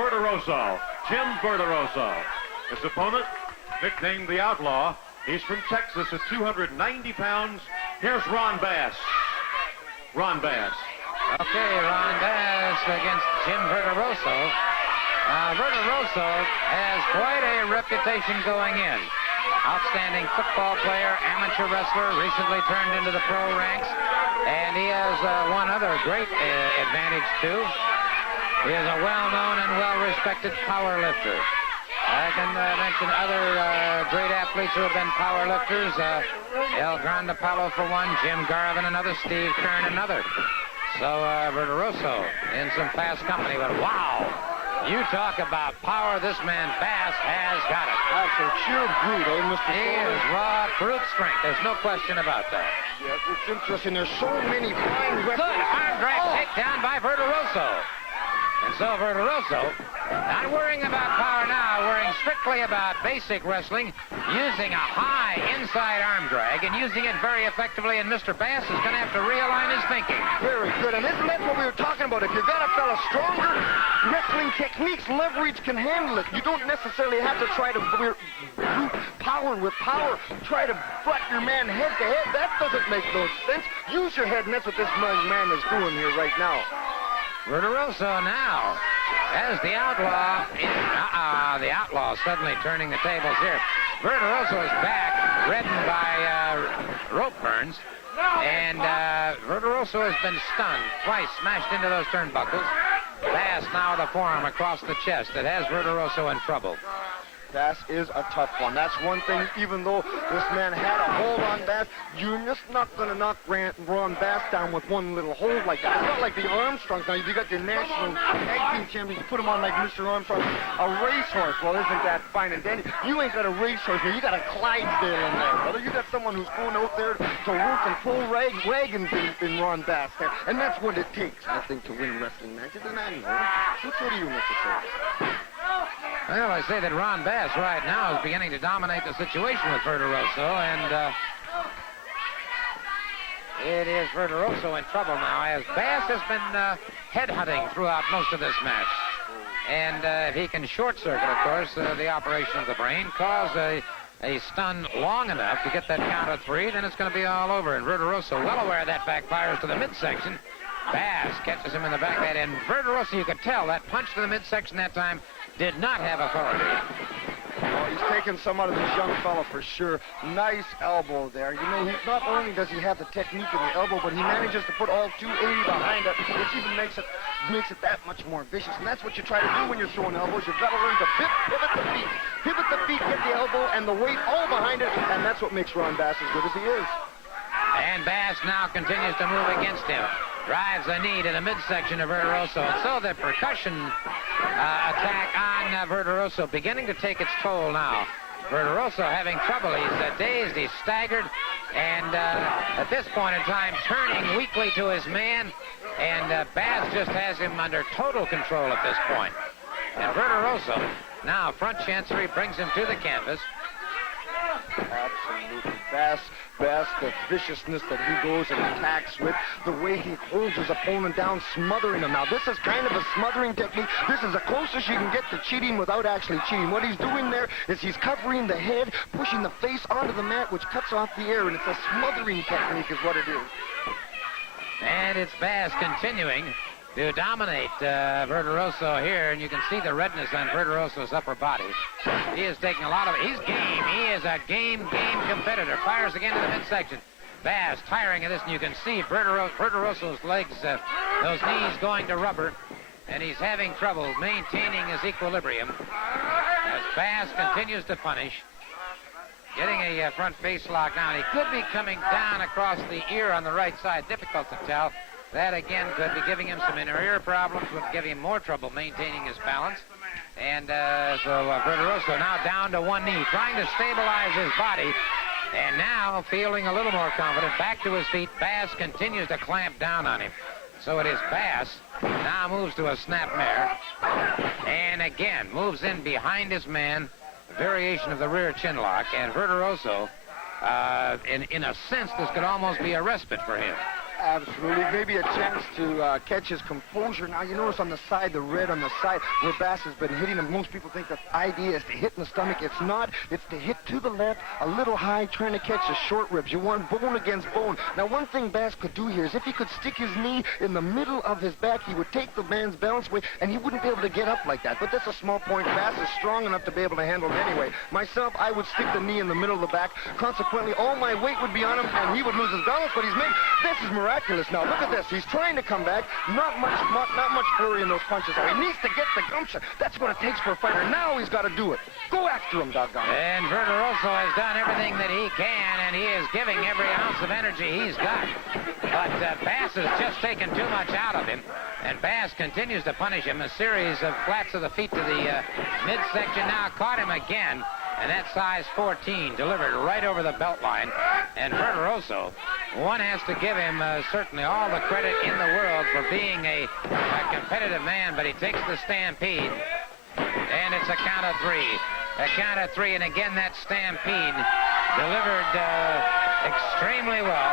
Verderoso, Jim Verderoso. His opponent, nicknamed the Outlaw, he's from Texas at 290 pounds. Here's Ron Bass. Ron Bass. Okay, Ron Bass against Jim Verderoso. Verderoso has quite a reputation going in. Outstanding football player, amateur wrestler, recently turned into the pro ranks. And he has one other great advantage, too. He is a well-known and well-respected power lifter. I can mention other great athletes who have been power lifters. El Grande Apollo for one, Jim Garvin another, Steve Kern another. So Verderoso in some fast company, but wow! You talk about power, this man Bass has got it. That's a sheer brute, eh, Mr. He Fuller? is raw brute strength. There's no question about that. Yes, it's interesting. There's so many fine Good wrestlers. arm drag takedown by Verderoso. And so Verderoso, not worrying about power now, worrying strictly about basic wrestling, using a high inside arm drag and using it very effectively, and Mr. Bass is going to have to realign his thinking. Very good, and isn't that what we were talking about? If you've got a fella stronger, wrestling techniques, leverage can handle it. You don't necessarily have to try to brute power with power. Try to butt your man head to head. That doesn't make no sense. Use your head, and that's what this young man is doing here right now. Verderoso now, as the Outlaw, the Outlaw suddenly turning the tables here. Verderoso is back, reddened by rope burns, and Verderoso has been stunned twice, smashed into those turnbuckles. Bass now the forearm across the chest. It has Verderoso in trouble. Bass is a tough one. That's one thing, even though this man had a hold on Bass, you're just not going to knock Ron Bass down with one little hold like that. It's not like the Armstrongs. Now, you got your national tag team champions, you put him on like Mr. Armstrong, a racehorse. Well, isn't that fine and dandy? You ain't got a racehorse here. You got a Clydesdale in there, brother. You got someone who's going out there to work and pull wagons in Ron Bass there. And that's what it takes, I think, to win wrestling matches. And I know. What do you, Mr. Sir? Well, I say that Ron Bass right now is beginning to dominate the situation with Verderoso, and it is Verderoso in trouble now, as Bass has been headhunting throughout most of this match. And if he can short-circuit, of course, the operation of the brain, cause a stun long enough to get that count of 3, then it's going to be all over. And Verderoso, well aware that backfires to the midsection. Bass catches him in the back of that, and Verderoso, you could tell that punch to the midsection that time did not have authority. Oh, he's taking some out of this young fella for sure. Nice elbow there. You know, not only does he have the technique in the elbow, but he manages to put all 280 behind it, which even makes it that much more vicious. And that's what you try to do when you're throwing elbows. You've got to learn to pivot the feet. Pivot the feet, get the elbow and the weight all behind it, and that's what makes Ron Bass as good as he is. And Bass now continues to move against him. Drives a knee to the midsection of Verderoso. And so the percussion attack on Verderoso beginning to take its toll now. Verderoso having trouble. He's dazed, he's staggered, and at this point in time turning weakly to his man. And Bass just has him under total control at this point. And Verderoso now front chancery brings him to the canvas. Absolutely. Bass, the viciousness that he goes and attacks with, the way he holds his opponent down, smothering him. Now, this is kind of a smothering technique. This is the closest you can get to cheating without actually cheating. What he's doing there is he's covering the head, pushing the face onto the mat, which cuts off the air, and it's a smothering technique is what it is. And it's Bass continuing to dominate Verderoso here, and you can see the redness on Verderoso's upper body. He is taking a lot of it. He's game. He is a game competitor. Fires again to the midsection. Bass tiring of this, and you can see Verderoso's legs, those knees going to rubber, and he's having trouble maintaining his equilibrium as Bass continues to punish. Getting a front face lock now. He could be coming down across the ear on the right side. Difficult to tell. That, again, could be giving him some inner ear problems, would give him more trouble maintaining his balance. And so Verderoso now down to one knee, trying to stabilize his body. And now, feeling a little more confident, back to his feet. Bass continues to clamp down on him. So it is Bass. Now moves to a snapmare. And again, moves in behind his man. Variation of the rear chin lock. And Verderoso, in a sense, this could almost be a respite for him. Absolutely. Maybe a chance to catch his composure. Now, you notice on the side, the red on the side, where Bass has been hitting him. Most people think the idea is to hit in the stomach. It's not. It's to hit to the left, a little high, trying to catch the short ribs. You want bone against bone. Now, one thing Bass could do here is if he could stick his knee in the middle of his back, he would take the man's balance away, and he wouldn't be able to get up like that. But that's a small point. Bass is strong enough to be able to handle it anyway. Myself, I would stick the knee in the middle of the back. Consequently, all my weight would be on him, and he would lose his balance, but he's made. This is miraculous now. Look at this. He's trying to come back. Not much flurry in those punches. So he needs to get the gumption. That's what it takes for a fighter. Now he's got to do it. Go after him, doggone it. And Verderoso has done everything that he can, and he is giving every ounce of energy he's got. But Bass has just taken too much out of him, and Bass continues to punish him. A series of flats of the feet to the midsection now caught him again. And that size 14 delivered right over the belt line. And Verderoso, one has to give him certainly all the credit in the world for being a competitive man, but he takes the stampede. And it's a count of three. A count of three, and again that stampede delivered extremely well.